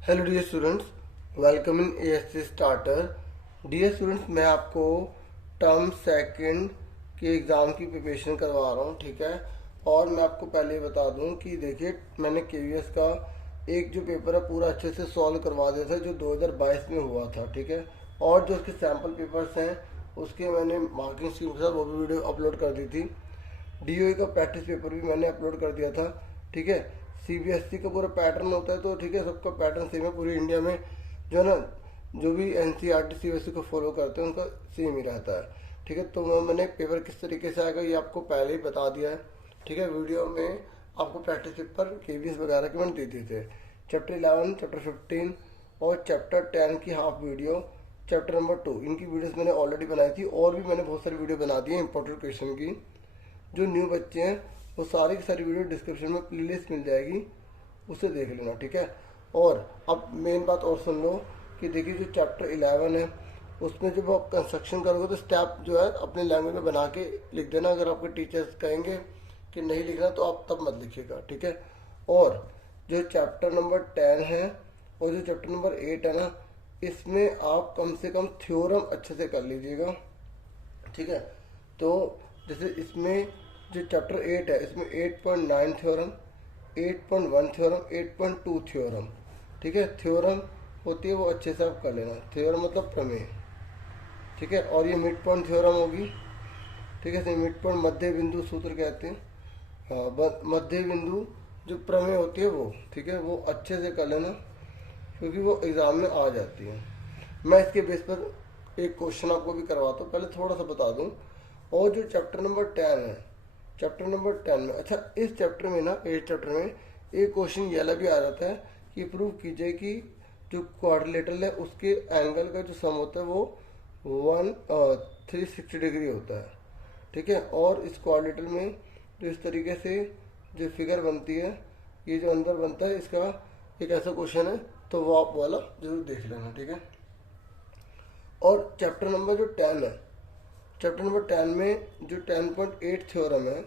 Hello dear students, welcome in ASC starter. Dear students, मैं आपको term second के exam की प्रिपरेशन करवा रहा हूँ, ठीक है। और मैं आपको पहले ही बता दूँ कि देखिए, मैंने केवीएस का एक जो पेपर है पूरा अच्छे से सॉल्व करवा दिया था जो 2022 में हुआ था, ठीक है। और जो उसके सैम्पल पेपर्स हैं उसके मैंने मार्किंग स्कीम के साथ वो भी वीडियो अपलोड कर दी थी। डीओई का प्रैक्टिस पेपर भी मैंने अपलोड कर दिया था, ठीक है। सीबीएसई का पूरा पैटर्न होता है तो ठीक है, सबका पैटर्न सेम है पूरी इंडिया में, जो है ना। जो भी एनसीईआरटी सीबीएसई को फॉलो करते हैं उनका सेम ही रहता है, ठीक है। तो मैंने पेपर किस तरीके से आएगा ये आपको पहले ही बता दिया है, ठीक है। वीडियो में आपको प्रैक्टिस पेपर केवीएस वगैरह के मैंने दे दिए थे। चैप्टर 11, चैप्टर 15 और चैप्टर 10 की हाफ वीडियो, चैप्टर नंबर 2 इनकी वीडियोस मैंने ऑलरेडी बनाई थी। और भी मैंने बहुत सारी वीडियो बना दी है इंपॉर्टेंट क्वेश्चन की। जो न्यू बच्चे हैं वो सारी की सारी वीडियो डिस्क्रिप्शन में प्लेलिस्ट मिल जाएगी, उसे देख लेना, ठीक है। और अब मेन बात और सुन लो कि देखिए, जो चैप्टर 11 है उसमें जब आप कंस्ट्रक्शन करोगे तो स्टेप जो है अपने लैंग्वेज में बना के लिख देना। अगर आपके टीचर्स कहेंगे कि नहीं लिखना तो आप तब मत लिखिएगा, ठीक है। और जो चैप्टर नंबर 10 है और जो चैप्टर नंबर 8 है ना, इसमें आप कम से कम थ्योरम अच्छे से कर लीजिएगा, ठीक है। तो जैसे इसमें जो चैप्टर 8 है इसमें 8.9 थ्योरम, 8.1 थ्योरम, 8.2 थ्योरम, ठीक है। थ्योरम होती है वो अच्छे से आप कर लेना। थ्योरम मतलब प्रमेय, ठीक है। और ये मिड पॉइंट थ्योरम होगी, ठीक है। मिड पॉइंट मध्य बिंदु सूत्र कहते हैं। हाँ, मध्य बिंदु जो प्रमेय होती है वो, ठीक है, वो अच्छे से कर लेना क्योंकि वो एग्ज़ाम में आ जाती है। मैं इसके बेस पर एक क्वेश्चन आपको भी करवाता हूँ, पहले थोड़ा सा बता दूँ। और जो चैप्टर नंबर 10 है, चैप्टर नंबर 10 में, अच्छा इस चैप्टर में ना, 8 चैप्टर में एक क्वेश्चन ये वाला भी आ जाता है कि प्रूव कीजिए कि जो क्वाड्रिलेटरल है उसके एंगल का जो सम होता है वो 360 डिग्री होता है, ठीक है। और इस क्वाड्रिलेटरल में जो इस तरीके से जो फिगर बनती है, ये जो अंदर बनता है, इसका एक ऐसा क्वेश्चन है, तो वो आप वाला जरूर देख लेना, ठीक है। और चैप्टर नंबर जो 10 है, चैप्टर नंबर 10 में जो 10.8 थ्योरम है,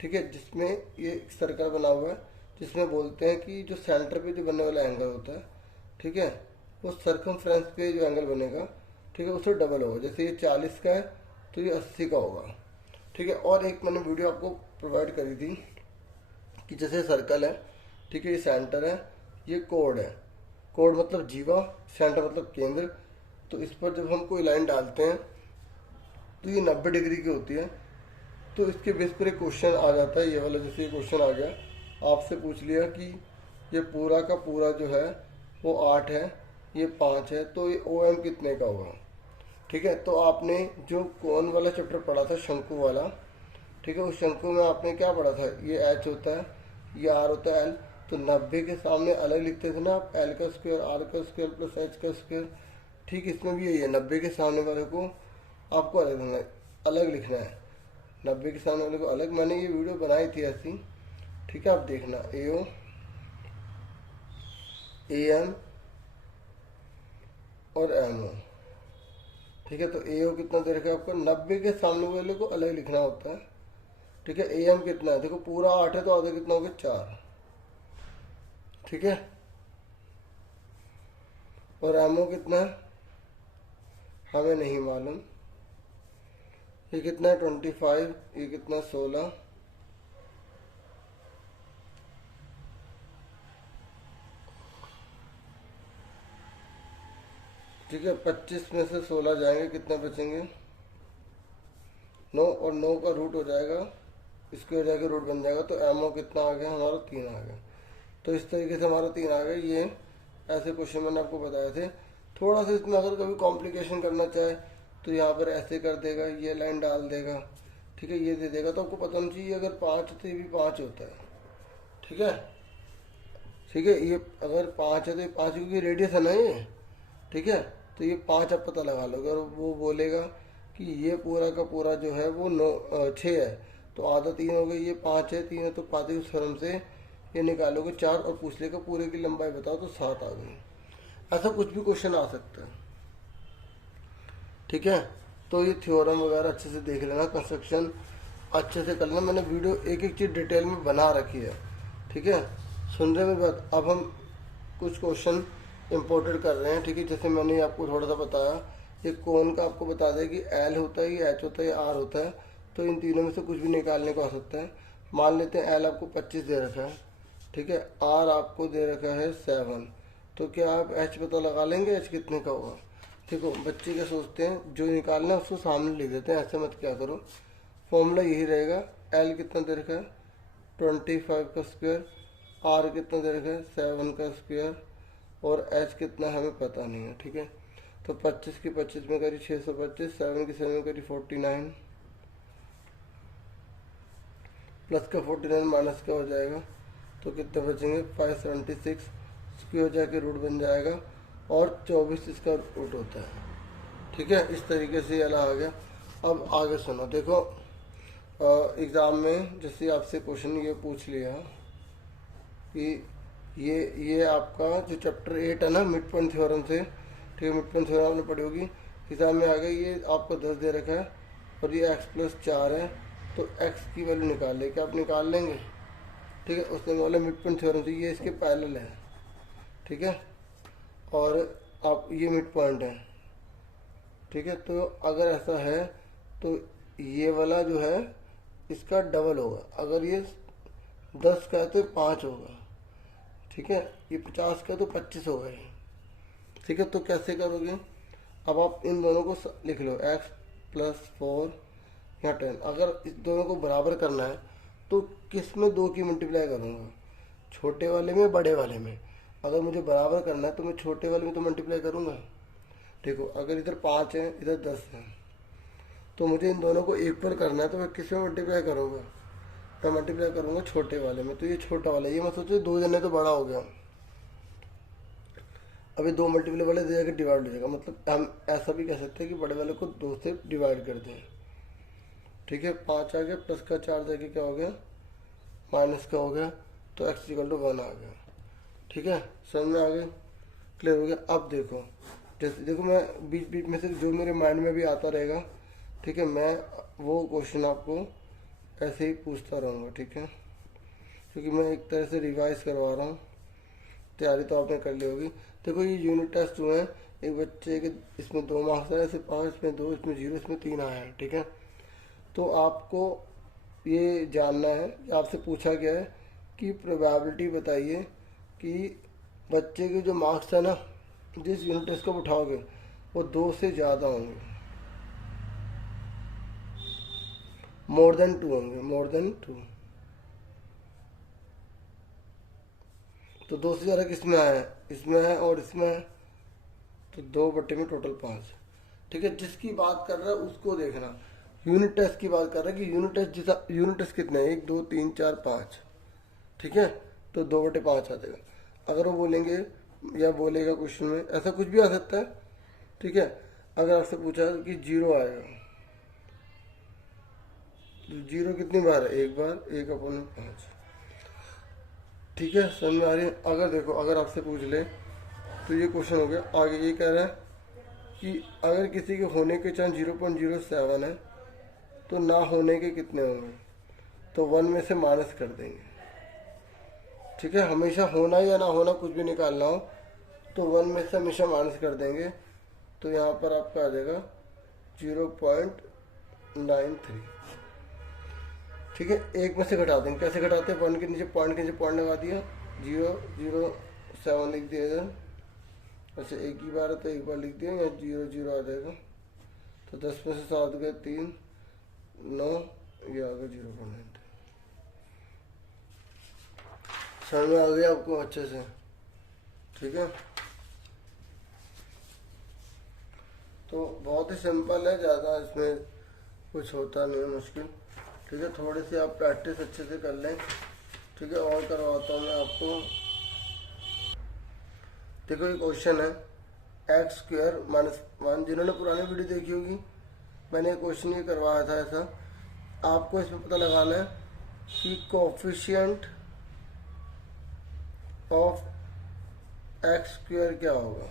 ठीक है, जिसमें ये एक सर्कल बना हुआ है जिसमें बोलते हैं कि जो सेंटर पे जो बनने वाला एंगल होता है, ठीक है, वो सरकमफ्रेंस पे जो एंगल बनेगा, ठीक है, उससे डबल होगा। जैसे ये 40 का है तो ये 80 का होगा, ठीक है। और एक मैंने वीडियो आपको प्रोवाइड करी थी कि जैसे सर्कल है, ठीक है, ये सेंटर है, ये कोड है। कोड मतलब जीवा, सेंटर मतलब केंद्र। तो इस पर जब हम कोई लाइन डालते हैं तो ये 90 डिग्री की होती है। तो इसके बेस पर एक क्वेश्चन आ जाता है, ये वाला। जैसे ये क्वेश्चन आ गया, आपसे पूछ लिया कि ये पूरा का पूरा जो है वो 8 है, ये 5 है, तो ये ओ एम कितने का होगा, ठीक है। तो आपने जो कोन वाला चैप्टर पढ़ा था, शंकु वाला, ठीक है, उस शंकु में आपने क्या पढ़ा था, ये एच होता है, ये आर होता है, एल। तो 90 के सामने अलग लिखते थे ना आप, एल का स्क्वायर, आर का स्क्वायर प्लस एच का स्क्वायर। ठीक, इसमें भी यही है, 90 के सामने वाले को आपको अलग लिखना है, 90 के सामने वाले को अलग। मैंने ये वीडियो बनाई थी ऐसी, ठीक है, आप देखना। ए ओ, ए एम और एम ओ, ठीक है। तो ए ओ कितना दे रखा है आपको, 90 के सामने वाले को अलग लिखना होता है, ठीक है। ए एम कितना है, देखो पूरा 8 है तो आधा कितना हो गया, 4, ठीक है। और एम ओ कितना है हमें नहीं मालूम, ये कितना है 25, ये कितना 16, ठीक है। 25 में से 16 जाएंगे, कितने बचेंगे, 9, और 9 का रूट हो जाएगा, इसके हो जाएगा रूट बन जाएगा। तो एम ओ कितना आ गया हमारा, 3 आ गया। तो इस तरीके से हमारा 3 आ गया। ये ऐसे क्वेश्चन मैंने आपको बताए थे। थोड़ा सा इसमें अगर कभी कॉम्प्लिकेशन करना चाहे तो यहाँ पर ऐसे कर देगा, ये लाइन डाल देगा, ठीक है, ये दे देगा। तो आपको पता नहीं चाहिए, अगर 5 तो ये भी 5 होता है, ठीक है, ठीक है। ये अगर 5 है तो ये 5, क्योंकि रेडियस है ना ये, ठीक है। तो ये 5 आप पता लगा लो। अगर वो बोलेगा कि ये पूरा का पूरा जो है वो 6 है, तो आधा 3 हो गई, ये 5 है, 3 है, तो पाती उस फर्म से ये निकालोगे 4, और पूछ लेगा पूरे की लंबाई बताओ, तो 7 आ गई। ऐसा कुछ भी क्वेश्चन आ सकता है, ठीक है। तो ये थ्योरम वगैरह अच्छे से देख लेना, कंस्ट्रक्शन अच्छे से कर लेना। मैंने वीडियो एक एक चीज़ डिटेल में बना रखी है, ठीक है। सुन रहे मेरी बात। अब हम कुछ क्वेश्चन इम्पोर्टेड कर रहे हैं, ठीक है। जैसे मैंने आपको थोड़ा सा बताया, ये कोन का आपको बता दें कि एल होता है, ये एच होता है, ये आर होता है। तो इन तीनों में से कुछ भी निकालने को आ सकता है। मान लेते हैं एल आपको 25 दे रखा है, ठीक है, आर आपको दे रखा है 7। तो क्या आप एच पता लगा लेंगे एच कितने का होगा? देखो बच्चे क्या सोचते हैं, जो निकालना है उसको सामने लिख देते हैं, ऐसे मत क्या करो। फॉर्मूला यही रहेगा, एल कितना दे रखा है 25 का स्क्वायर, आर कितना दे रखा है 7 का स्क्वायर, और एच कितना है हमें पता नहीं है, ठीक है। तो 25 की 25 में करी 625, 7 की 7 में करी 49, प्लस का 49 माइनस का हो जाएगा, तो कितने बचेंगे 576, स्क्वायर जाके रूट बन जाएगा, और 24 इसका रूट होता है, ठीक है। इस तरीके से ये आ गया। अब आगे सुनो, देखो एग्ज़ाम में जैसे आपसे क्वेश्चन ये पूछ लिया कि ये आपका जो चैप्टर 8 है ना, मिड पॉइंट थ्योरम से, ठीक है, मिड पॉइंट थ्योरम आपने पढ़ी होगी। एग्जाम में आ गया, ये आपको 10 दे रखा है और ये x+4 है, तो x की वैल्यू निकाल ले, क्या आप निकाल लेंगे? ठीक है, उसने बोला मिड पॉइंट थ्योरम से ये इसके पैरेलल है, ठीक है, और आप ये मिड पॉइंट है, ठीक है। तो अगर ऐसा है तो ये वाला जो है इसका डबल होगा, अगर ये 10 का है तो 5 होगा, ठीक है, ये 50 का तो 25 होगा ये, ठीक है। तो कैसे करोगे? अब आप इन दोनों को लिख लो, x+4 या 10। अगर इस दोनों को बराबर करना है तो किस में 2 की मल्टीप्लाई करूँगा, छोटे वाले में बड़े वाले में? अगर मुझे बराबर करना है तो मैं छोटे वाले में तो मल्टीप्लाई करूँगा। देखो अगर इधर 5 है, इधर 10 है, तो मुझे इन दोनों को इक्वल करना है, तो मैं किस में मल्टीप्लाई करूँगा? मैं मल्टीप्लाई करूँगा छोटे वाले में। तो ये छोटा वाला, ये मैं सोचो 2 जने तो बड़ा हो गया, अभी 2 मल्टीप्लाई वाले दे जाकर डिवाइड हो जाएगा, मतलब हम ऐसा भी कह सकते हैं कि बड़े वाले को 2 से डिवाइड कर दें, ठीक है। 5 आ गया, प्लस का 4 देके क्या हो गया, माइनस का हो गया, तो x=1 आ गया, ठीक है। समझ में आ गया, क्लियर हो गया। अब देखो, जैसे देखो मैं बीच बीच में से जो मेरे माइंड में भी आता रहेगा, ठीक है, मैं वो क्वेश्चन आपको ऐसे ही पूछता रहूँगा, ठीक है, क्योंकि मैं एक तरह से रिवाइज करवा रहा हूँ। तैयारी तो आपने कर ली होगी। देखो ये यूनिट टेस्ट जो है, एक बच्चे के इसमें 2 मार्क्स आए, इसमें 5, इसमें 2, इसमें 0, इसमें 3 आया है, ठीक है। तो आपको ये जानना है, आपसे पूछा गया है कि प्रोबेबिलिटी बताइए कि बच्चे के जो मार्क्स है ना, जिस यूनिट टेस्ट को उठाओगे वो 2 से ज़्यादा होंगे, मोर देन 2 होंगे, मोर देन 2। तो 2 से ज़्यादा किस में आया है, इसमें है और इसमें है, तो 2 बटे में टोटल 5, ठीक है। जिसकी बात कर रहा है उसको देखना, यूनिट टेस्ट की बात कर रहा है कि यूनिट टेस्ट कितने हैं, 1 2 3 4 5, ठीक है। तो 2 बटे 5 आ जाएगा। अगर वो बोलेंगे या बोलेगा क्वेश्चन में, ऐसा कुछ भी आ सकता है, ठीक है। अगर आपसे पूछा कि 0 आएगा, तो 0 कितनी बार है, एक बार, 1/5, ठीक है। समझ में आ रही है। अगर देखो, अगर आपसे पूछ ले तो ये क्वेश्चन हो गया। आगे ये कह रहा है कि अगर किसी के होने के चांस 0.07 है तो ना होने के कितने होंगे, तो 1 में से माइनस कर देंगे, ठीक है। हमेशा होना या ना होना कुछ भी निकालना हो तो 1 में से हमेशा माइनस कर देंगे, तो यहाँ पर आपका आ जाएगा 0.93, ठीक है। 1 में से घटा देंगे, कैसे घटाते हैं, पॉइंट के नीचे पॉइंट लगा दिया, 0.07 लिख दिया इधर। अच्छा, एक ही बार है तो एक बार लिख दिया, या 0 आ जाएगा, तो 10 में से 7 गए 3, 9, ये आ गया 0.9। समझ में आ गया आपको अच्छे से, ठीक है। तो बहुत ही सिंपल है, ज़्यादा इसमें कुछ होता नहीं है मुश्किल, ठीक है। थोड़ी सी आप प्रैक्टिस अच्छे से कर लें, ठीक है। और करवाता हूँ मैं आपको। देखो ये क्वेश्चन है, x²-1। जिन्होंने पुरानी वीडियो देखी होगी, मैंने क्वेश्चन ये करवाया था ऐसा। आपको इसमें पता लगाना है कि कोफिशिएंट ऑफ x² क्या होगा,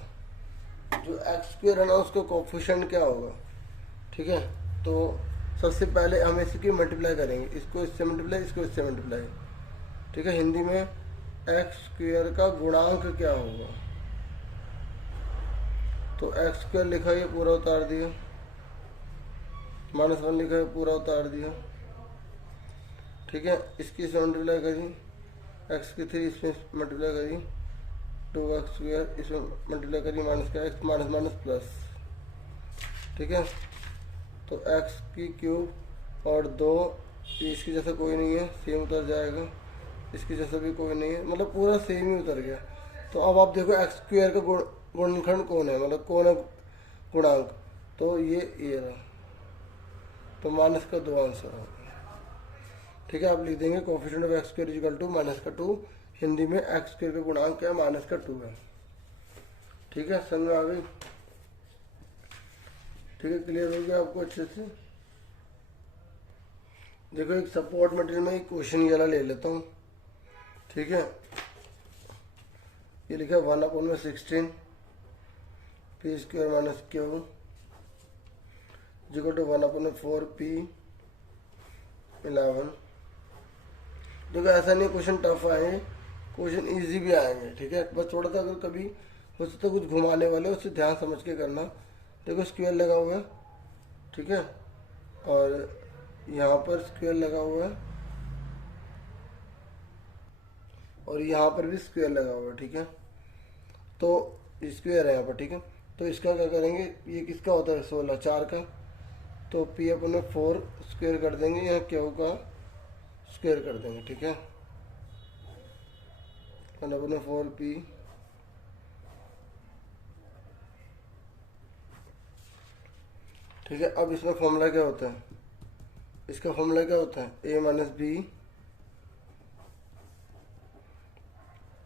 जो x² है ना उसका कोफिशिएंट क्या होगा, ठीक है। तो सबसे पहले हम इसकी मल्टीप्लाई करेंगे, इसको इससे मल्टीप्लाई, इसको इससे मल्टीप्लाई, ठीक है। हिंदी में x² का गुणांक क्या होगा, तो एक्स स्क्वायर लिखा है, ये पूरा उतार दिया, -1 लिखा है, पूरा उतार दिया। ठीक है, इसकी से मल्टीप्लाई करी, एक्स की 3 इसमें मल्टीप्लाई करी, 2x² इसमें मल्टीप्लाई करी, माइनस का एक्स, माइनस माइनस प्लस। ठीक है, तो एक्स की क्यूब और 2, इसकी जैसा कोई नहीं है, सेम उतर जाएगा, इसकी जैसा भी कोई नहीं है, मतलब पूरा सेम ही उतर गया। तो अब आप देखो एक्स स्क्वायर का गुणनखंड कौन है, मतलब कौन है गुणांक, तो ये रहा, तो माइनस का 2 आंसर होगा। ठीक है, आप लिख देंगे coefficient of x square equal to -2, Hindi में एक्स स्क्वायर का गुणांक क्या है, -2 है। ठीक है, समझ में आ गई? ठीक है, क्लियर हो गया आपको अच्छे से? देखो एक सपोर्ट मटेरियल में एक क्वेश्चन ये वाला ले लेता हूँ। ठीक है, ये लिखा 1/16 p square minus q equal to 1/4 p 11। देखो ऐसा नहीं क्वेश्चन टफ आएंगे, क्वेश्चन इजी भी आएंगे। ठीक है, बस थोड़ा सा अगर कभी हो सकता कुछ घुमाने वाले उससे ध्यान समझ के करना। देखो स्क्वायर लगा हुआ है, ठीक है, और यहाँ पर स्क्वायर लगा हुआ है और यहाँ पर भी स्क्वायर लगा हुआ है। ठीक है, तो स्क्वायर है यहाँ पर। ठीक है, तो इसका क्या करेंगे, ये किसका होता है 16, 4 का, तो p अपन 4 स्क्वायर कर देंगे, यहाँ क्यू का स्क्वायर कर देंगे। ठीक है, अपन 4p ठीक है। अब इसमें फॉर्मूला क्या होता है, इसका फॉर्मूला क्या होता है, a minus b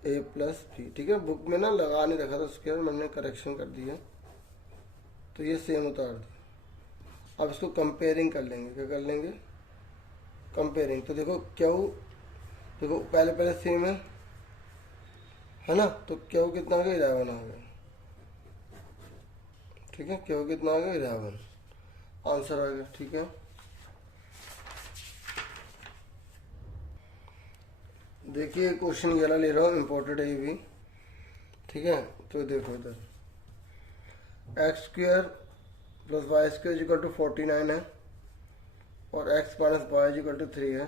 a plus b. ठीक है, बुक में ना लगा नहीं रखा था स्क्वायर, मैंने करेक्शन कर दिया, तो ये सेम उतार दिया। अब इसको कंपेयरिंग कर लेंगे, क्या कर लेंगे, कंपेयरिंग। तो देखो क्यू, देखो पहले सेम है ना, तो क्यू कितना आ गया, 11 आ गया। ठीक है, क्यू कितना आ गया, 11 आंसर आ गया। ठीक है, देखिए क्वेश्चन ये वाला ले रहा हूँ, इम्पोर्टेंट है ये भी। ठीक है, तो देखो इधर x square plus y square equal to 49 है और x minus y equal to 3 है।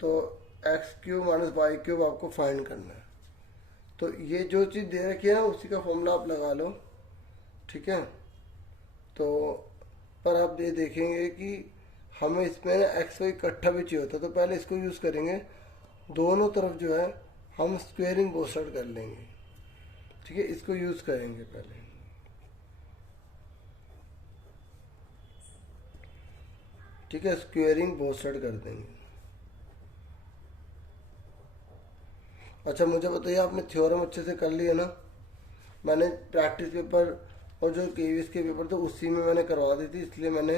तो x cube minus y cube आपको फाइंड करना है। तो ये जो चीज़ दे रखी है ना उसी का फॉर्मूला आप लगा लो। ठीक है, तो पर आप ये देखेंगे कि हमें इसमें ना एक्स वाई इकट्ठा भी चाहिए होता है, तो पहले इसको यूज़ करेंगे, दोनों तरफ जो है हम स्क्वेयरिंग बोथ साइड कर लेंगे। ठीक है, इसको यूज़ करेंगे पहले। ठीक है, स्क्वेयरिंग बोथ साइड कर देंगे। अच्छा मुझे बताइए, आपने थ्योरम अच्छे से कर लिया ना? मैंने प्रैक्टिस पेपर और जो केवीएस के पेपर थे उसी में मैंने करवा दी थी, इसलिए मैंने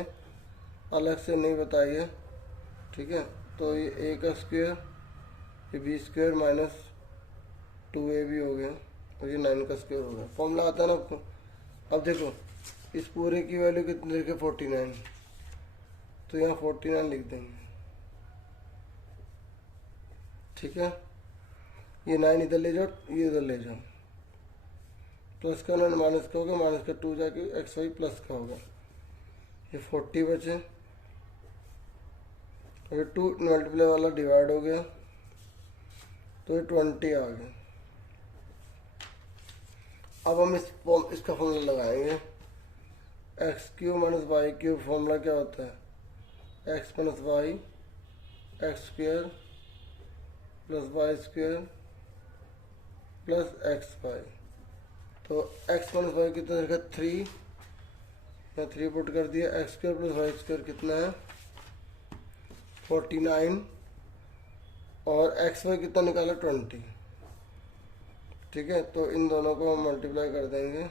अलग से नहीं बताई है। ठीक है, तो ये a का स्क्वायर, ये b स्क्वायर माइनस 2ab हो गया और ये 9 का स्क्वायर हो गया। फॉर्मूला आता है ना आपको। अब देखो इस पूरे की वैल्यू कितनी लिखे, 49, तो यहाँ 49 लिख देंगे। ठीक है, ये 9 इधर ले जाओ, ये इधर ले जाओ, प्लस का 9 माइनस का होगा, माइनस का 2 जाके एक्स वाई प्लस का होगा। ये 40 बचे, ये 2 मल्टीप्लाई वाला डिवाइड हो गया, तो ये 20 आ गया। अब हम इसका फॉर्मूला लगाएंगे, x cube minus y cube. Formula क्या होता है, x minus y x square plus y square plus x y. तो एक्स माइनस वाई कितना रखा, 3, या 3 पुट कर दिया। X square plus y square कितना है, 49, और एक्स वाई कितना निकाला, 20। ठीक है, तो इन दोनों को हम मल्टीप्लाई कर देंगे,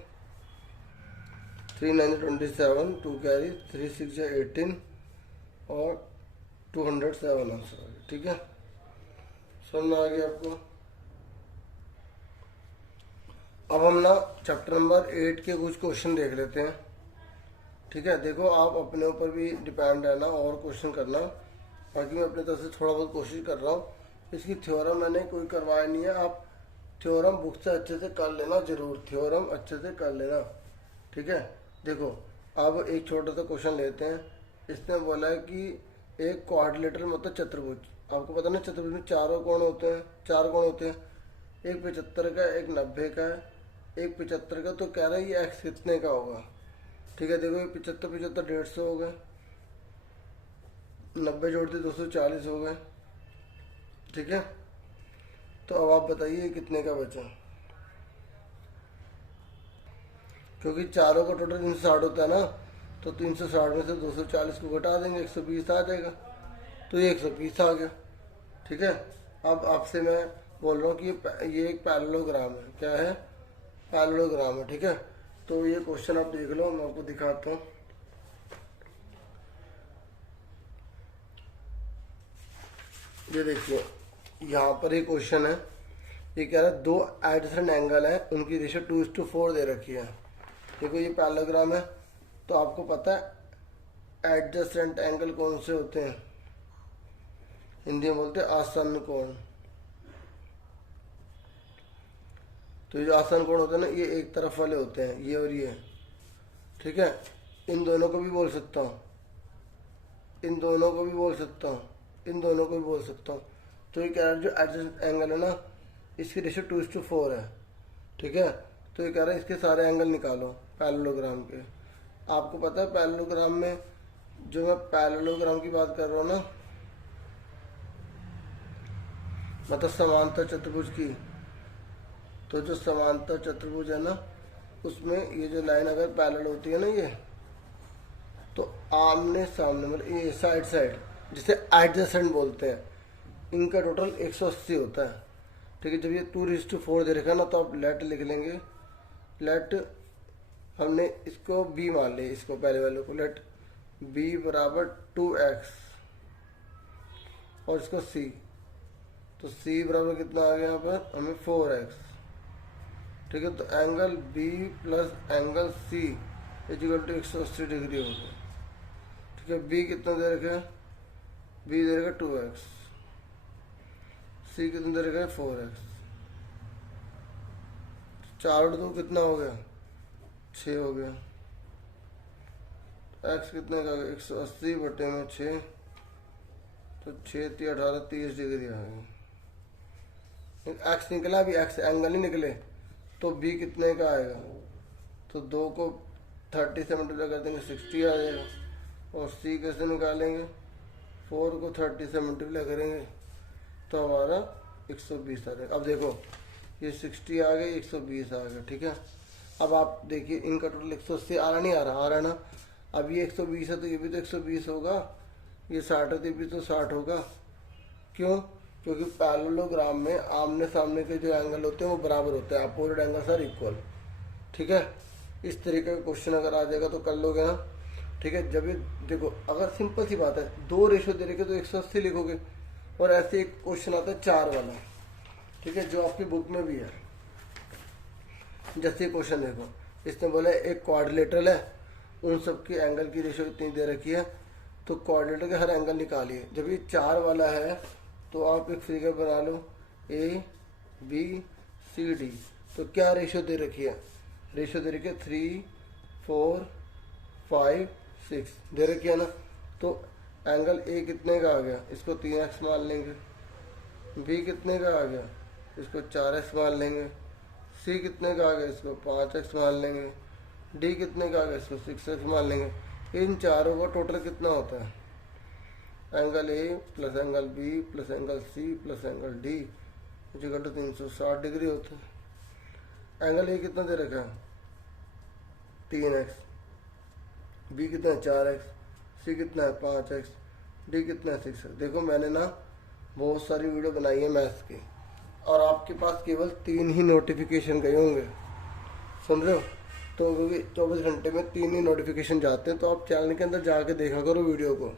3 9 27, 2 कैरी, 3 6 18 और 207 आंसर आ गया। ठीक है, समझ में आ गया आपको? अब हम ना चैप्टर नंबर 8 के कुछ क्वेश्चन देख लेते हैं। ठीक है, देखो आप अपने ऊपर भी डिपेंड है ना और क्वेश्चन करना, बाकी मैं अपने तरफ से थोड़ा बहुत कोशिश कर रहा हूँ। इसकी थ्योरम मैंने कोई करवाया नहीं है, आप थ्योरम बुक से अच्छे से कर लेना, जरूर थ्योरम अच्छे से कर लेना। ठीक है। देखो अब एक छोटा सा क्वेश्चन लेते हैं। इसने बोला है कि एक क्वाड्रिलेटरल मतलब चतुर्भुज, आपको पता ना चतुर्भुज में चारों कोण होते हैं, चार कोण होते हैं, एक 75 का, एक 90 का है, एक 75 का। तो कह रहा है ये एक्स कितने का होगा। ठीक है, देखो ये 75 75 150 हो गए, 90 जोड़ते 240 हो गए। ठीक है, तो अब आप बताइए कितने का बचा, क्योंकि चारों का टोटल 360 होता है ना, तो 360 में से 240 को घटा देंगे, 120 आ जाएगा। तो ये 120 आ गया। ठीक है, अब आपसे मैं बोल रहा हूँ कि ये एक पैरेललोग्राम है। क्या है? पैरेललोग्राम है। ठीक है, तो ये क्वेश्चन आप देख लो, मैं आपको दिखाता हूँ। ये देखिए यहाँ पर एक क्वेश्चन है, ये कह रहा है दो एडजेसेंट एंगल है, उनकी रेशियो 2:4 दे रखी है। देखो ये पैरेललोग्राम है, तो आपको पता है एडजेसेंट एंगल कौन से होते हैं, हिंदी में बोलते हैं आसन्न कोण। तो ये जो आसन्न कोण होते हैं ना, ये एक तरफ वाले होते हैं, ये और ये। ठीक है, इन दोनों को भी बोल सकता हूँ, इन दोनों को भी बोल सकता हूँ, इन दोनों को भी बोल सकता हूँ। तो ये कह रहा है जो एडजेसेंट एंगल है ना, इसकी रेशियो 2:4 है। ठीक है, तो ये कह रहा है इसके सारे एंगल निकालो पैरेललोग्राम के। आपको पता है पैरेललोग्राम में, जो मैं पैरेललोग्राम की बात कर रहा हूँ ना, मतलब समांतर चतुर्भुज की, तो जो समांतर चतुर्भुज है ना, उसमें ये जो लाइन अगर पैरेलल होती है ना, ये तो आमने सामने मतलब ये साइड साइड, जिसे एडजेसेंट बोलते हैं, इनका टोटल 180 होता है। ठीक है, जब ये 2:4 दे रखा ना, तो आप लेट लिख लेंगे। लेट हमने इसको b मान लिया, इसको पहले वाले को लेट b बराबर 2x और इसको c, तो c बराबर कितना आ गया यहाँ पर हमें 4x। ठीक है, तो angle b plus angle c equal to 180 degree हो गया। ठीक है, b कितना दे रखा है, b दे रखा 2x, c कितना दे रखा है 4x। 4 और 2 कितना हो गया, 6 हो गया। x कितने का, 180 बटे में 6, तो 6 3 18 30 डिग्री आ गई। x निकला, अभी x एंगल ही निकले, तो b कितने का आएगा, तो 2 को 30 से मल्टीप्लाई कर देंगे 60 आ जाएगा। और c कैसे निकालेंगे, 4 को 30 से मल्टीप्लाई करेंगे तो हमारा 120 आ जाएगा। अब देखो ये 60 आ गई, 120 आ गया। ठीक है, अब आप देखिए इनका टोटल 180 आ रहा, नहीं आ रहा, आ रहा ना। अब ये 120 है तो ये भी तो 120 होगा, ये 60 है तो ये भी तो 60 होगा। क्यों? क्योंकि पैरेललोग्राम में आमने सामने के जो एंगल होते हैं वो बराबर होते हैं, अपोजिट एंगल्स आर इक्वल। ठीक है, इस तरीके का क्वेश्चन अगर आ जाएगा तो कर लोगे ना। ठीक है, जब ये देखो अगर सिंपल सी बात है, 2 रेशियो दे रखे तो 180 लिखोगे। और ऐसे एक क्वेश्चन आता है 4 वाला, ठीक है, जो आपकी बुक में भी है। जैसे क्वेश्चन देखो, इसने बोला एक क्वाड्रिलेटरल है, उन सब की एंगल की रेशियो इतनी दे रखी है, तो क्वाड्रिलेटरल के हर एंगल निकालिए। जब ये 4 वाला है तो आप एक फिगर बना लो, ए बी सी डी। तो क्या रेशियो दे रखी है, रेशियो दे रखी है 3 4 5 6 दे रखी है ना। तो एंगल ए कितने का आ गया, इसको 3x मान लेंगे। बी कितने का आ गया, इसको 4x मान लेंगे। सी कितने का आ गया, इसको 5x मान लेंगे। डी कितने का आ गया, इसको 6x मान लेंगे। इन चारों का टोटल कितना होता है, angle A plus angle B plus angle C plus angle D equal to 360 degree होता है। एंगल ए कितना दे रखा है 3x, बी कितना है 4x, सी कितना है 5x, डी कितना है 6x। देखो मैंने ना बहुत सारी वीडियो बनाई है मैथ्स की, और आपके पास केवल 3 ही नोटिफिकेशन गए होंगे, सुन रहे हो। तो क्योंकि 24 घंटे में 3 ही नोटिफिकेशन जाते हैं, तो आप चैनल के अंदर जाके देखा करो वीडियो को।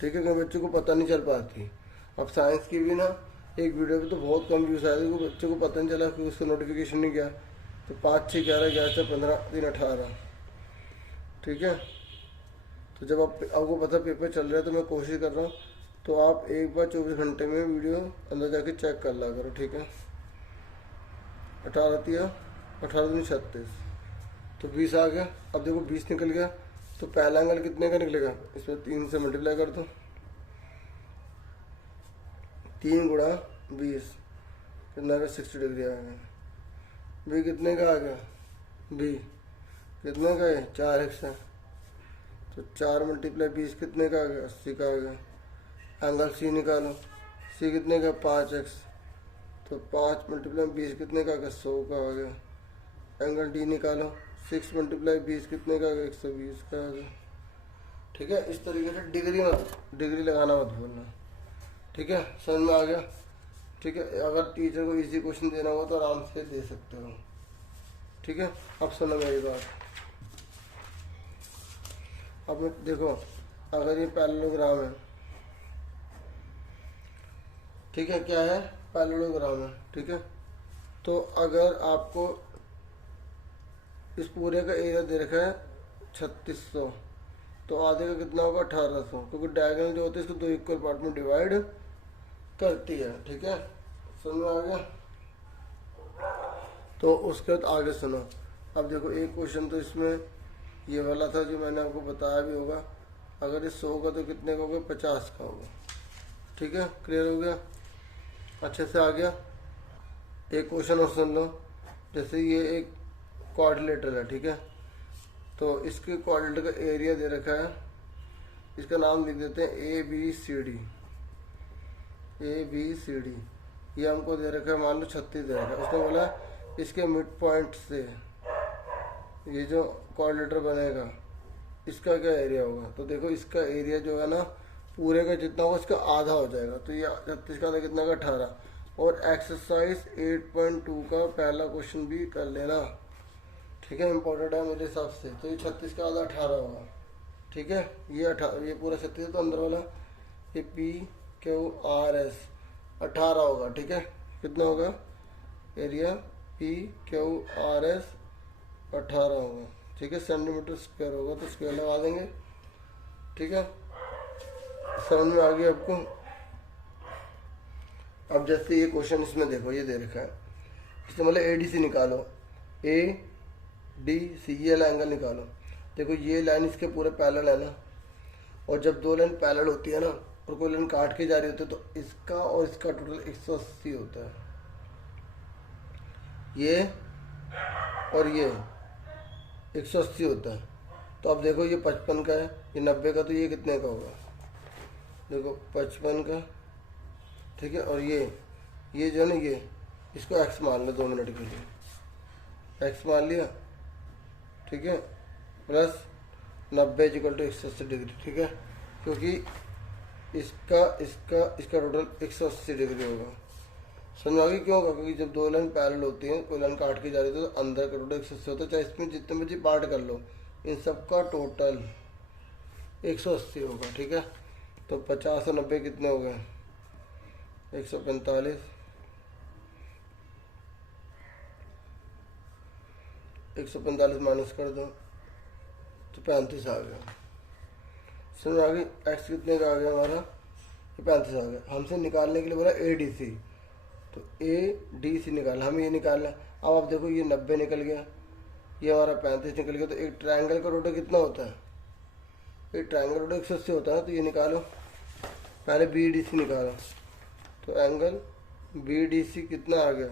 ठीक है, क्योंकि बच्चों को पता नहीं चल पाती। अब साइंस की भी ना एक वीडियो पे तो बहुत कम व्यूज आए थे, बच्चों को पता नहीं चला कि उसका नोटिफिकेशन नहीं गया। तो 5 6 11 11 से 15 3 18। ठीक है, तो जब आपको पता पेपर चल रहा है, तो मैं कोशिश कर रहा हूँ, तो आप एक बार 24 घंटे में वीडियो अंदर जाके चेक कर ला करो। ठीक है, 18 3 18 36, तो 20 आ गया। अब देखो 20 निकल गया, तो पहला एंगल कितने का निकलेगा, इसमें 3 से मल्टीप्लाई कर दो। 3 गुणा 20 कितना आ गया, 60 डिग्री आ गया। बी कितने का आ गया, बी कितने का है, 4x है, तो 4 मल्टीप्लाई 20 कितने का आ गया, 80 का आ गया। एंगल सी निकालो, सी कितने का, 5x, तो 5 मल्टीप्लाई 20 कितने का आ गया, 100 का आ गया। एंगल डी निकालो, 6 मल्टीप्लाई 20 कितने का आ गया, 120 का आ गया। ठीक है, इस तरीके से डिग्री लगाना मत भूलना। ठीक है, समझ में आ गया। ठीक है, अगर टीचर को इजी क्वेश्चन देना हो तो आराम से दे सकते हो। ठीक है, अब सुनो मेरी बात। अब देखो, अगर ये पैरेललोग्राम है, ठीक है, क्या है, पैरेललोग्राम है। ठीक है, तो अगर आपको इस पूरे का एरिया दे रखा है 3600, तो आधे का कितना होगा, 1800, क्योंकि डायगोनल जो होती है इसको 2 इक्वल पार्ट में डिवाइड करती है। ठीक है, समझ में आ गया। तो उसके बाद आगे सुनो। अब देखो, एक क्वेश्चन तो इसमें ये वाला था जो मैंने आपको बताया भी होगा। अगर ये 100 का तो कितने का होगा, 50 का होगा। ठीक है, क्लियर हो गया, अच्छे से आ गया। एक क्वेश्चन और सुन लो। जैसे ये एक क्वाड्रिलेटरल है, ठीक है, तो इसके क्वाड्रिलेटरल का एरिया दे रखा है, इसका नाम लिख देते हैं ABCD। ABCD ये हमको दे रखा है, मान लो 36 दे रखा है। उसने बोला इसके मिड पॉइंट से ये जो क्वाड्रिलेटरल बनेगा इसका क्या एरिया होगा। तो देखो, इसका एरिया जो है ना, पूरे का जितना होगा इसका आधा हो जाएगा। तो ये 36 का आधा कितना का, 18। और एक्सरसाइज 8.2 का पहला क्वेश्चन भी कर लेना। ठीक है, इम्पोर्टेंट है मेरे हिसाब से। तो ये 36 का आधा 18 होगा। ठीक है, ये पूरा 36 है, तो अंदर वाला ये PQRS 18 होगा। ठीक है, कितना होगा एरिया, PQRS 18 होगा। ठीक है, सेंटीमीटर स्क्वायर होगा, तो स्क्वायर लगा देंगे। ठीक है, समझ में आ गया आपको। अब जैसे ये क्वेश्चन इसमें देखो, ये दे रखा है, इसमें मतलब ADC निकालो, ADC ये एंगल निकालो। देखो, ये लाइन इसके पूरे पैरेलल है ना, और जब 2 लाइन पैरेलल होती है ना और कोई लाइन काट के जा रही होती है, तो इसका और इसका टोटल 180 होता है। ये और ये 180 होता है। तो अब देखो, ये 55 का है, ये 90 का, तो ये कितने का होगा, देखो 55 का। ठीक है, और ये जो है ना, ये इसको x मान लो 2 मिनट के लिए, x मान लिया। ठीक है, प्लस 90 इक्वल टू 180 डिग्री। ठीक है, क्योंकि इसका टोटल 180 डिग्री होगा। समझ आ गई क्यों होगा, क्योंकि जब 2 लाइन पैरेलल होती हैं, कोई लाइन काट के जा रही है, तो अंदर का टोटल 180 होता है। चाहे इसमें जितने मर्जी पार्ट कर लो, इन सब का टोटल 180 होगा। ठीक है, तो 50 और 90 कितने हो गए, 145। 145 माइनस कर दो तो 35 आ गया। समझ आ गई। x कितने का आ गया हमारा, ये 35 आ गया। हमसे निकालने के लिए बोला ADC, तो ADC निकालना, हमें ये निकालना है। अब आप देखो, ये 90 निकल गया, ये हमारा 35 निकल गया। तो एक ट्रायंगल का टोटल कितना होता है, एक ट्रायंगल टोटल 180 होता है। तो ये निकालो, पहले BDC निकालो। तो एंगल BDC कितना आ गया,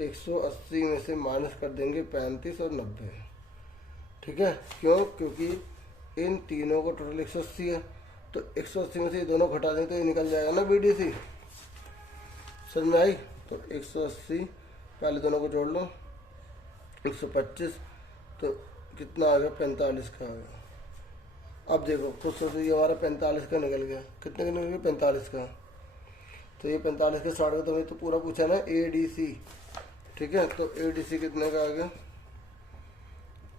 180 में से माइनस कर देंगे 35 और 90। ठीक है, क्यों, क्योंकि इन तीनों को टोटल 180 है, तो 180 में से ये दोनों घटा दें तो ये निकल जाएगा ना BDC। समझ में आई। तो 180 पहले दोनों को जोड़ लो, 125, तो कितना आ गया, 45 का आ गया। अब देखो, खुद सोचो, ये हमारा 45 का निकल गया। कितने का निकल गया, 45 का। तो ये 45 के 60 का, तो हमें तो पूरा पूछा ना ADC। ठीक है, तो ADC कितने का आ गया,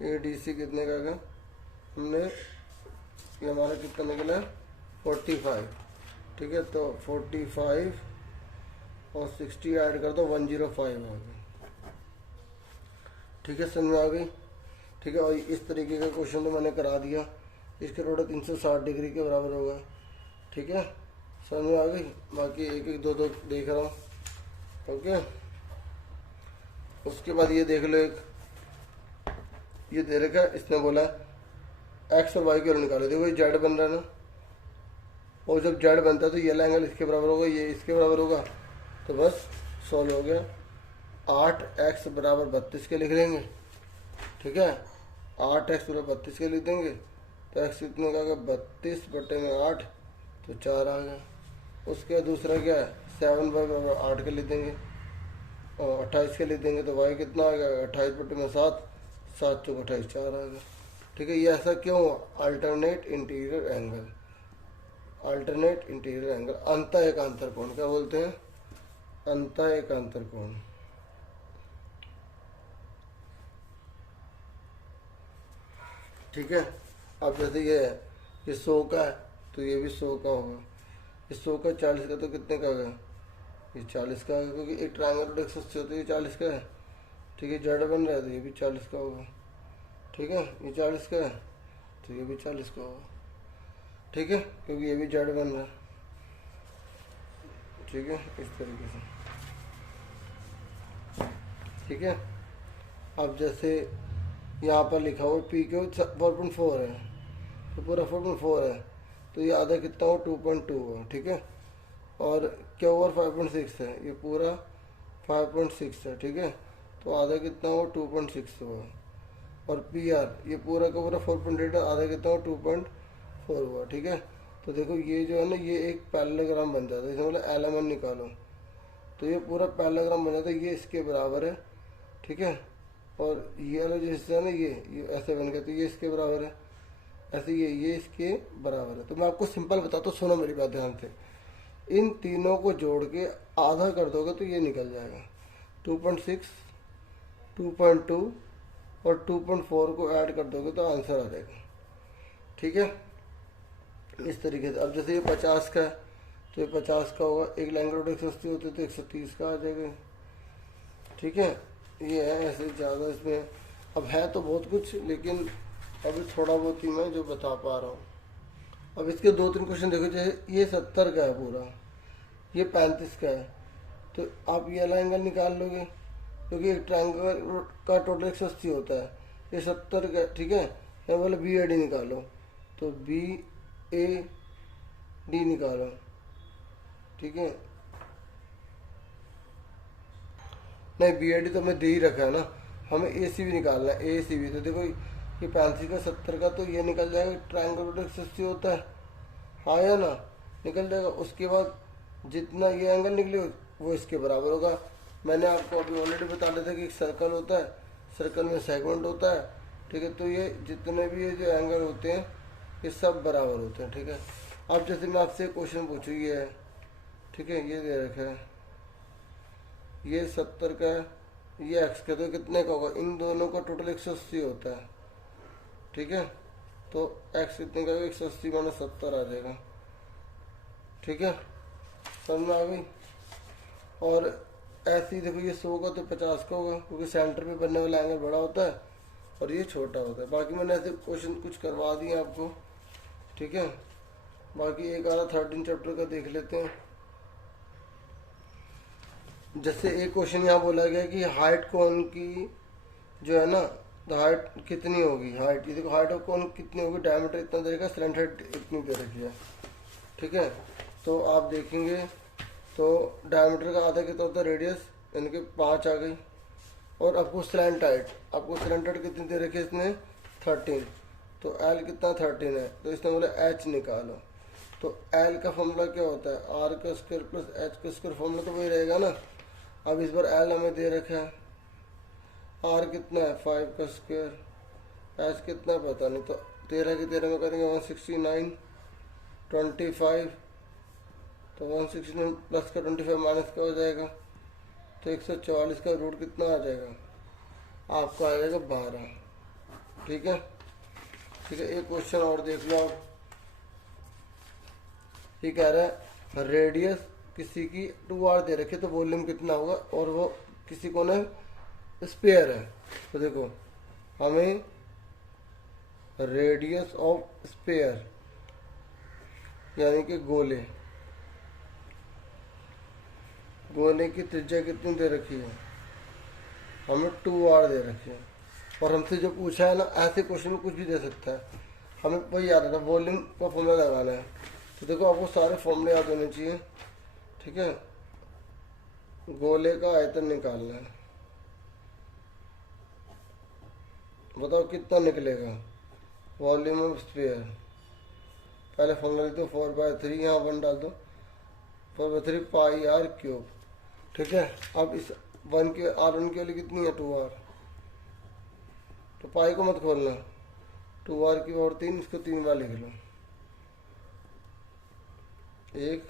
ADC कितने का आ गया, हमने ये हमारा कितना निकला, 45। ठीक है, तो 45 और 60 ऐड कर दो, 105 आ गया। ठीक है, समझ में आ गई। ठीक है, और इस तरीके का क्वेश्चन तो मैंने करा दिया, इसके टोटल 360 डिग्री के बराबर होगा। ठीक है, समझ में आ गई। बाकी एक एक दो देख रहा हूँ। ओके, उसके बाद ये देख लो, एक ये दे रखा है, इसने बोला एक्स और वाई की वैल्यू निकालो। देखो ये जेड बन रहा है ना, और जब जेड बनता है तो ये एंगल इसके बराबर होगा, ये इसके बराबर होगा, तो बस सॉल्व हो गया। 8x बराबर 32 के लिख लेंगे, ठीक है। 8x बराबर 32 के लिख देंगे, तो x कितने का आ गया 32/8, तो 4 आ गया। उसके बाद दूसरा क्या है 7y बराबर 8 के लिख देंगे और 28 के लिख देंगे, तो y कितना आ गया 28/7, 7 चौक 28, 4 आ गया, ठीक है। ये ऐसा क्यों हुआ? Alternate interior angle, alternate interior angle, अंतः एकांतर कोण, क्या बोलते हैं? अंतः एकांतर कोण। ठीक है। अब जैसे ये है, ये 100 का है तो ये भी 100 का होगा, ये 100 का 40 का, तो कितने का होगा? ये 40 का होगा, क्योंकि एक ट्रायंगल एक सस्ते होते, ये 40 का है, ठीक है। जड़ बन रहा है तो ये भी 40 का होगा, ठीक है। ये 40 का है तो ये भी 40 का होगा, ठीक है, क्योंकि ये भी जड़ बन रहा है, ठीक है, इस तरीके से, ठीक है। अब जैसे यहाँ पर लिखा हुआ पी क्यू 4.4 है, तो पूरा 4.4 है, तो ये आधा कितना हो 2.2 है, ठीक है। और क्या ओवर 5.6 है, ये पूरा 5.6 है, ठीक है, तो आधा कितना हो 2.6 हुआ। और पी आर ये पूरा का पूरा 4.8 है, आधा कितना हो 2.4 हुआ, ठीक है। तो देखो ये जो है ना, ये एक पैरेललोग्राम बन जाता है, इसमें मतलब एल निकालो, तो ये पूरा पैरेललोग्राम बन जाता है, ये इसके बराबर है, ठीक है। और ये वाला जो हिस्सा है ना, ये ऐसे बन गया, तो ये इसके बराबर है, ऐसे ये इसके बराबर है। तो मैं आपको सिंपल बताता हूँ, सुनो मेरी बात ध्यान से। इन तीनों को जोड़ के आधा कर दोगे तो ये निकल जाएगा 2.6, 2.2 और 2.4 को ऐड कर दोगे तो आंसर आ जाएगा, ठीक है। इस तरीके से अब जैसे ये 50 का है तो ये 50 का होगा, एक लाइन रोड 180 होती है तो 130 का आ जाएगा, ठीक है। ये है ऐसे ज़्यादा इसमें, अब है तो बहुत कुछ, लेकिन अभी थोड़ा बहुत ही मैं जो बता पा रहा हूँ। अब इसके 2-3 क्वेश्चन देखो, जैसे ये 70 का है पूरा, ये 35 का है, तो आप ये वाला एंगल निकाल लोगे, क्योंकि एक ट्रायंगल का टोटल 180 होता है, ये 70 का, ठीक है। या बोले बी ए डी निकालो, तो बी ए डी निकालो, ठीक है। नहीं, बी ए डी तो हमें दे ही रखा है ना, हमें ए सी भी निकालना है, ए सी भी। तो देखो ये 35 का 70 का, तो ये निकल जाएगा, ट्रायंगल 180 होता है, हाँ या ना, निकल जाएगा। उसके बाद जितना ये एंगल निकले वो इसके बराबर होगा। मैंने आपको अभी ऑलरेडी बता दिया था कि एक सर्कल होता है, सर्कल में सेगमेंट होता है, ठीक है। तो ये जितने भी ये जो एंगल होते हैं ये सब बराबर होते हैं, ठीक है। अब जैसे मैं आपसे क्वेश्चन पूछूँ, ये है, ठीक है, ये दे रखा है, ये 70 का है, ये एक्स का, तो कितने का होगा? इन दोनों का टोटल 180 होता है, ठीक है। तो एक्स कितने का? 180 माइनस 70 आ जाएगा, ठीक है, समझ में आ गई। और ऐसे ही देखो, ये 100 का तो 50 का होगा, क्योंकि सेंटर पे बनने वाला एंगल बड़ा होता है और ये छोटा होता है। बाकी मैंने ऐसे क्वेश्चन कुछ करवा दिए आपको, ठीक है। बाकी एक आधा 13 चैप्टर का देख लेते हैं। जैसे एक क्वेश्चन यहाँ बोला गया कि हाइट कोन की जो है ना, तो हाइट कितनी होगी, हाइट, ये देखो हाइट ऑफ कोन कितनी होगी, डायमीटर इतना देगा, स्लैंट हाइट इतनी दे रखी है, ठीक है। तो आप देखेंगे तो डायमीटर का आधा कितना होता है, रेडियस, यानी कि 5 आ गई। और आपको स्लैंट हाइट कितनी दे रखी है इसने, 13, तो एल कितना 13 है, तो इसने बोला एच निकालो। तो एल का फॉर्मूला क्या होता है, आर का स्क्वायर प्लस एच का स्क्वायर, फॉर्मूला तो वही रहेगा ना। अब इस बार एल हमें दे रखा है, आर कितना है 5 का स्क्वायर, एच कितना पता नहीं, तो 13 की 13 में करेंगे 169, 25, तो 169 प्लस का 25 माइनस का हो जाएगा, तो 144 का रूट कितना आ जाएगा, आपका आ जाएगा 12, ठीक है। ठीक है, एक क्वेश्चन और देख लो आप। ये कह रहा है रेडियस किसी की 2r दे रखे, तो वॉल्यूम कितना होगा, और वो किसी को ना स्पेयर है। तो देखो हमें रेडियस ऑफ स्पेयर यानी कि गोले की त्रिज्या कितनी दे रखी है, हमें 2r दे रखी है, और हमसे जो पूछा है ना, ऐसे क्वेश्चन में कुछ भी दे सकता है। हमें वही याद है, वॉल्यूम का फॉर्मूला लगाना है। तो देखो आपको सारे फॉर्मूले याद होने चाहिए, ठीक है। गोले का आयतन निकालना है, बताओ कितना निकलेगा। वॉल्यूम ऑफ स्फीयर, पहले फॉर्मूला लिख दो 4/3, यहाँ 1 डाल दो, 4/3 पाई आर क्यूब, ठीक है। अब इस 1 की R1 की वैल्यू कितनी है 2R, तो पाई को मत खोलना, 2R की और 3, इसको 3 बार लिख लो, 1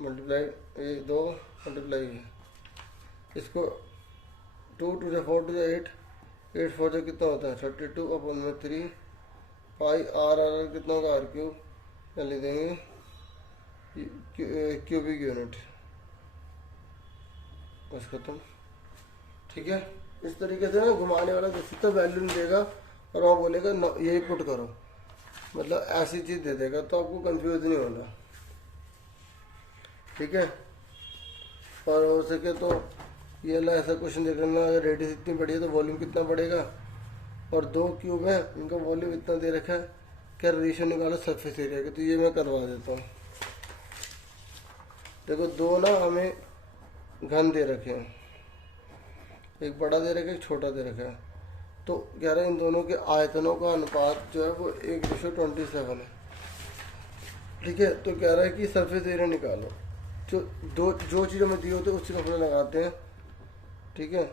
मल्टीप्लाई 1 2 मल्टीप्लाई है, इसको 2 2 से 4 2 8, 8 4 से कितना होता है 32/3 पाई आर कितना होगा R क्यूब, या लिख देंगे क्यूबिक यूनिट, बस खत्म, ठीक है। इस तरीके से ना घुमाने वाला जैसे तो वैल्यू नहीं देगा और वहाँ बोलेगा यही पुट करो, मतलब ऐसी चीज़ दे देगा, तो आपको कंफ्यूज नहीं होना, ठीक है। और हो सके तो ये ना ऐसा क्वेश्चन देख लेना, अगर रेडियस इतनी बड़ी है तो वॉल्यूम कितना बढ़ेगा, और 2 क्यूब है इनका वॉल्यूम इतना दे रखा है, क्या रेशियो निकालो सरफेस एरिया के, तो ये मैं करवा देता हूँ। देखो 2 ना हमें घन दे रखे हैं, एक बड़ा दे रखा है एक छोटा दे रखा है, तो कह रहे हैं इन दोनों के आयतनों का अनुपात जो है वो 1:27 है, ठीक है। तो कह रहा है कि सरफेस एरिया निकालो, जो चीज़ हमें दी होती है उसी का फॉर्मूला लगाते हैं, ठीक है।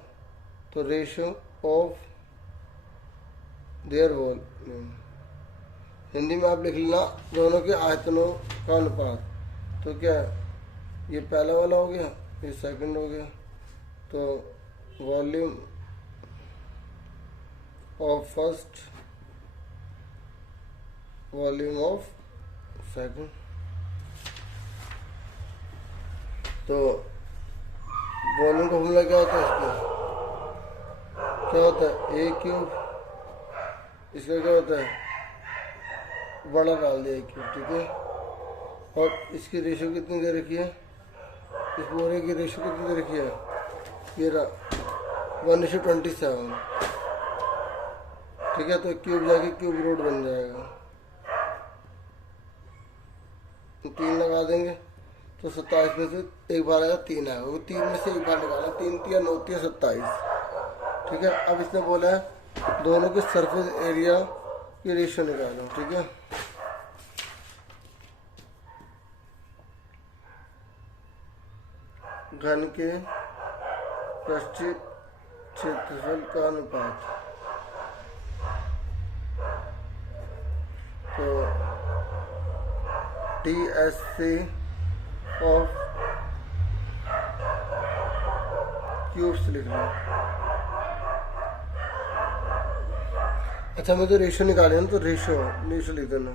तो ratio of their volume, Hindi में आप लिख लेना दोनों के आयतनों का अनुपात, तो क्या ये पहला वाला हो गया, ये सेकंड हो गया, तो volume of first, volume of second, तो वॉल्यूम का फॉर्मूला क्या होता है, इसका क्या होता है ए क्यूब, इसका क्या होता है बड़ा डाल दिया ए क्यूब, ठीक है। और इसकी रेशियो कितनी दे रखी है, इस पूरे की रेशियो कितनी दे रखी है, ये 1:27, ठीक है। तो क्यूब जाके क्यूब रूट बन जाएगा, 3 लगा देंगे तो 27 में से एक बार आएगा 3 आएगा, वो 3 में से एक बार निकाला, 3 3 9 3 27, ठीक है। अब इसने बोला है दोनों के सरफेस एरिया की रेशियो निकालो, ठीक है। घन के पृष्ठीय क्षेत्रफल का अनुपात, तो TSC ऑफ क्यूब्स लिख लो। अच्छा मुझे रेशियो निकाले ना, तो रेशियो लिख देना,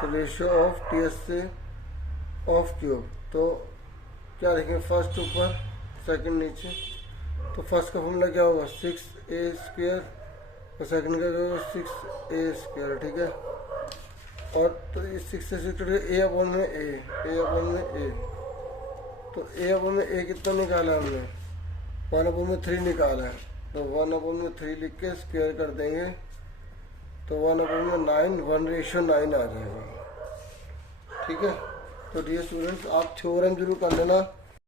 तो ratio of TSC of cube, तो क्या लिखेंगे, फर्स्ट ऊपर सेकंड नीचे, तो फर्स्ट का फॉर्मूला क्या होगा 6a² और सेकंड का होगा 6a², ठीक है। और तो ये 6 से 6 a/a, तो a/a कितना निकाला हमने 1/3 निकाला है, तो 1/3 लिख के स्क्वायर कर देंगे, तो 1/9 1:9 आ जाएगा, ठीक है। तो डियर स्टूडेंट्स आप थ्योरम जरूर कर लेना।